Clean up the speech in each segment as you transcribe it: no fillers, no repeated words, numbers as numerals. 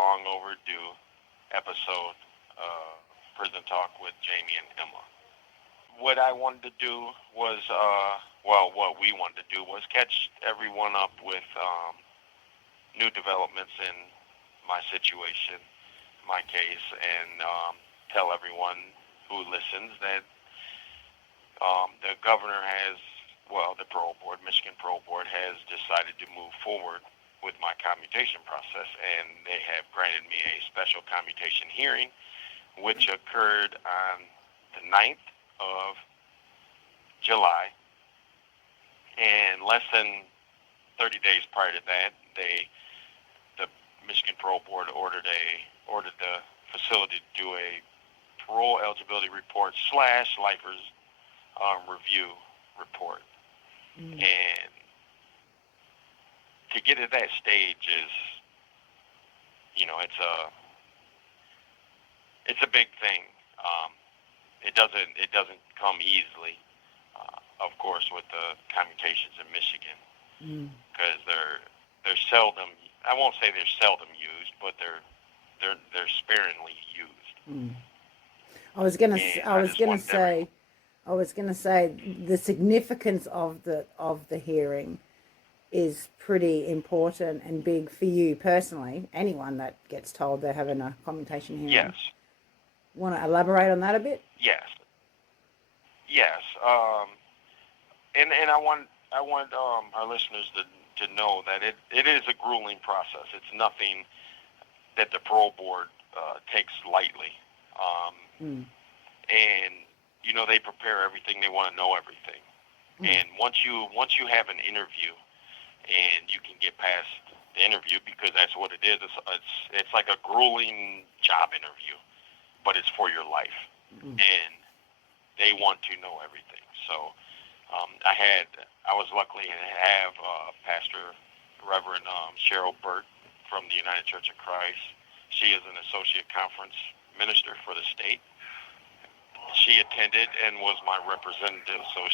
long overdue episode, Prison Talk with Jamie and Emma. What I wanted to do was, what we wanted to do was catch everyone up with new developments in my situation, my case, and tell everyone who listens that the governor has, the parole board, Michigan Parole Board, has decided to move forward with my commutation process, and they have granted me a special commutation hearing, which occurred on the 9th of July, and less than 30 days prior to that, the Michigan Parole Board ordered the facility to do a parole eligibility report / lifers review report. And to get to that stage is, it's a big thing. It doesn't come easily, of course, with the commutations in Michigan, because they're seldom. I won't say they're seldom used, but they're sparingly used. I was gonna say the significance of the hearing is pretty important and big for you personally. Anyone that gets told they're having a commutation hearing. Yes. Want to elaborate on that a bit? Yes. And I want our listeners to know that it is a grueling process. It's nothing that the parole board takes lightly. And they prepare everything. They want to know everything. And once you have an interview, and you can get past the interview, because that's what it is. It's like a grueling job interview, but it's for your life, and they want to know everything. So I was lucky to have Pastor Reverend Cheryl Burt from the United Church of Christ. She is an associate conference minister for the state. She attended and was my representative. So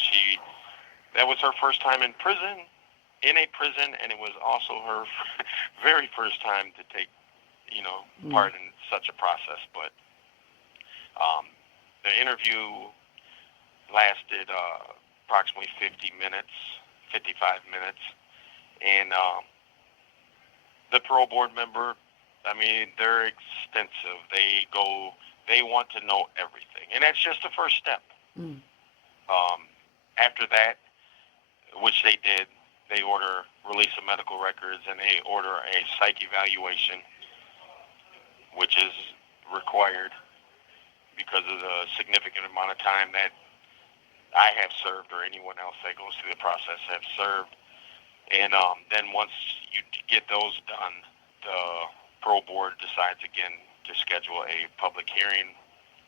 that was her first time in a prison, and it was also her very first time to take, part in such a process. But the interview lasted approximately 55 minutes, and the parole board member, they're extensive. They want to know everything, and that's just the first step. After that, which they did, they order release of medical records, and they order a psych evaluation, which is required because of the significant amount of time that I have served, or anyone else that goes through the process have served. And then once you get those done, the parole board decides again to schedule a public hearing,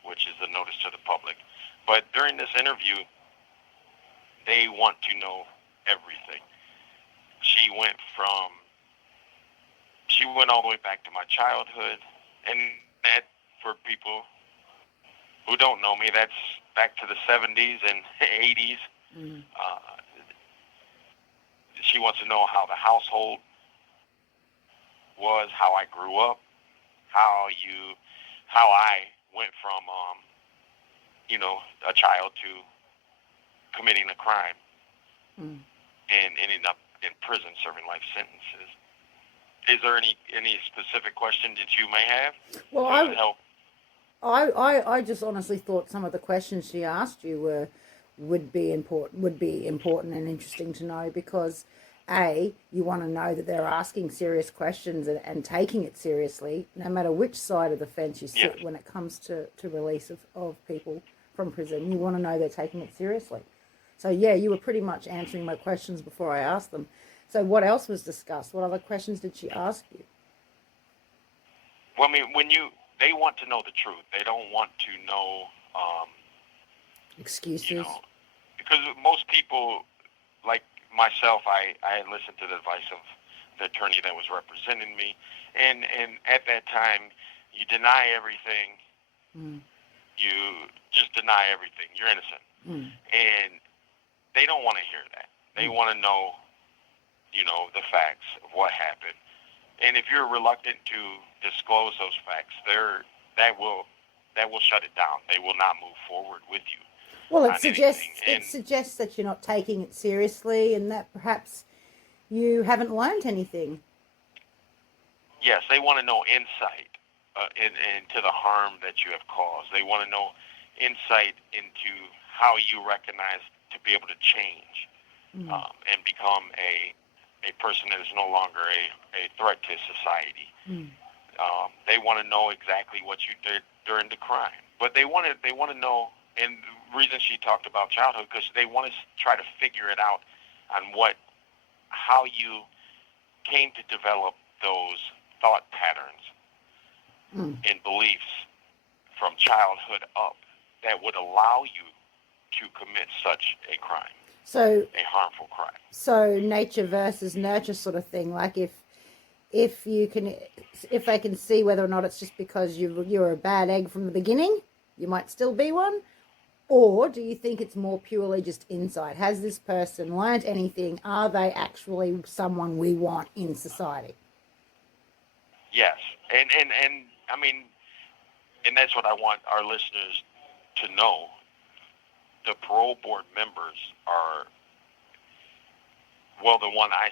which is a notice to the public. But during this interview, they want to know everything. She went all the way back to my childhood, and that, for people who don't know me, that's back to the 70s and 80s. She wants to know how the household was, how I grew up, how I went from a child to committing a crime and ending up in prison serving life sentences. Is there any specific question that you may have? Well, help? I just honestly thought some of the questions she asked you would be important and interesting to know, because you want to know that they're asking serious questions and taking it seriously, no matter which side of the fence you sit when it comes to release of people from prison. You want to know they're taking it seriously. So you were pretty much answering my questions before I asked them. So what else was discussed? What other questions did she ask you? Well, they want to know the truth. They don't want to know excuses. Because most people, like myself, I had listened to the advice of the attorney that was representing me, and at that time, you deny everything. You just deny everything. You're innocent, and they don't want to hear that. They want to know, the facts of what happened, And if you're reluctant to disclose those facts, that will shut it down. They will not move forward with you Well, on anything. it suggests that you're not taking it seriously, and that perhaps you haven't learned anything. Yes, they want to know insight into the harm that you have caused. They want to know insight into how you recognize to be able to change and become a person that is no longer a threat to society. They want to know exactly what you did during the crime, but they want to know. And the reason she talked about childhood, because they want to try to figure it out on how you came to develop those thought patterns and beliefs from childhood up that would allow you to commit such a crime, So a harmful crime. So nature versus nurture sort of thing. Like if they can see whether or not it's just because you're a bad egg from the beginning, you might still be one. Or do you think it's more purely just insight? Has this person learned anything? Are they actually someone we want in society? Yes, and I mean, and that's what I want our listeners to know. The parole board members are, well, the one I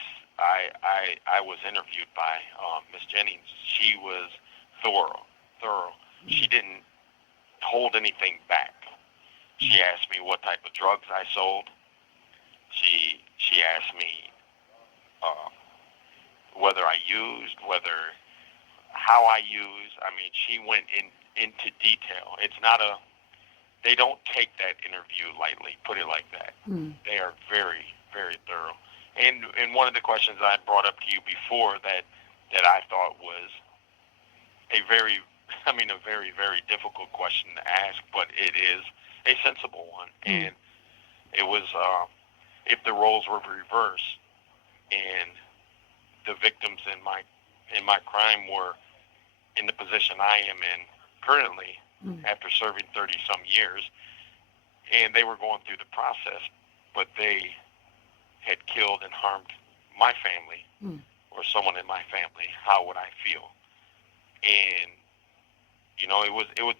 was interviewed by, Miss Jennings. She was thorough. She didn't hold anything back. She asked me what type of drugs I sold. She asked me whether I used, how I used. I mean, she went into detail. They don't take that interview lightly, put it like that. They are very, very thorough. And one of the questions I brought up to you before that I thought was a very, very difficult question to ask, but it is a sensible one. And it was, if the roles were reversed and the victims in my crime were in the position I am in currently after serving 30-some years, and they were going through the process, but they had killed and harmed my family or someone in my family, how would I feel? And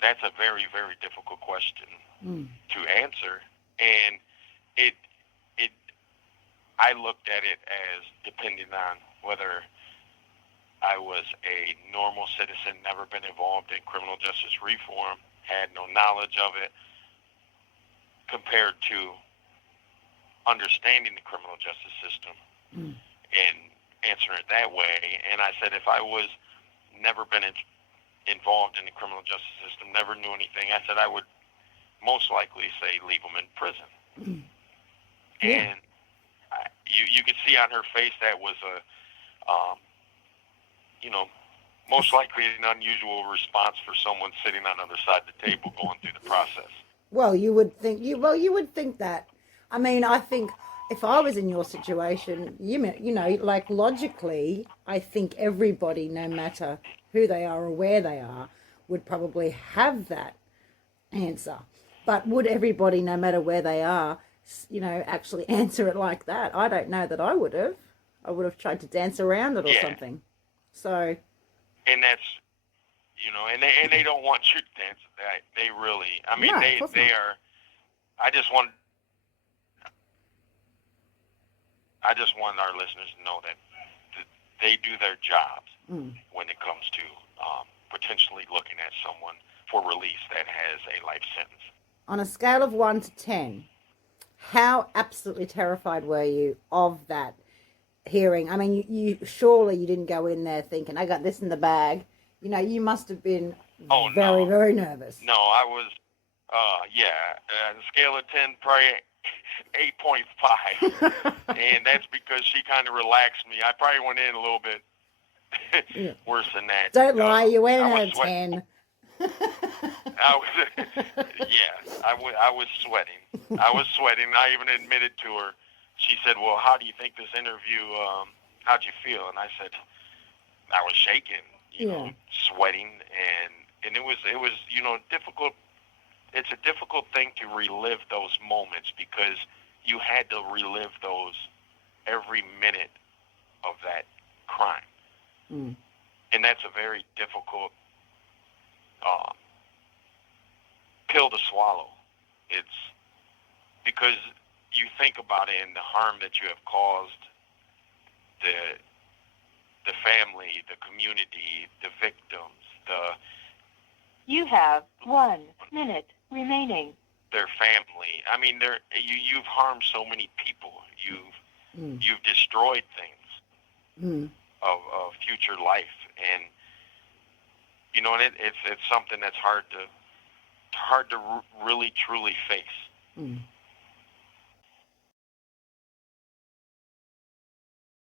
that's a very, very difficult question to answer. And I looked at it as depending on whether I was a normal citizen, never been involved in criminal justice reform, had no knowledge of it, compared to understanding the criminal justice system and answering it that way. And I said, if I was never been involved in the criminal justice system, never knew anything, I said I would most likely say leave them in prison. And you could see on her face that was most likely an unusual response for someone sitting on the other side of the table going through the process. Well, you would think that. I mean, I think if I was in your situation, like logically, I think everybody, no matter who they are or where they are, would probably have that answer. But would everybody, no matter where they are, actually answer it like that? I don't know that I would have. I would have tried to dance around it or something. So. And that's, and they don't want you to dance. They really, they are. I just want our listeners to know that they do their jobs when it comes to potentially looking at someone for release that has a life sentence. On a scale of 1 to 10, how absolutely terrified were you of that hearing? I mean, you surely you didn't go in there thinking, I got this in the bag. You must have been very, very nervous. No, I was, on a scale of 10, probably 8.5. And that's because she kind of relaxed me. I probably went in a little bit worse than that. Don't lie, you went in at 10. I was sweating. I was sweating. I even admitted to her. She said, well, how do you think this interview, how'd you feel? And I said, I was shaking, sweating, and it was difficult. It's a difficult thing to relive those moments because you had to relive those every minute of that crime. and that's a very difficult um, pill to swallow. It's because you think about it and the harm that you have caused the family, the community, the victims, You have 1 minute remaining. their family. I mean, you've harmed so many people. You've destroyed things of future life, and and it's something that's hard to really truly face.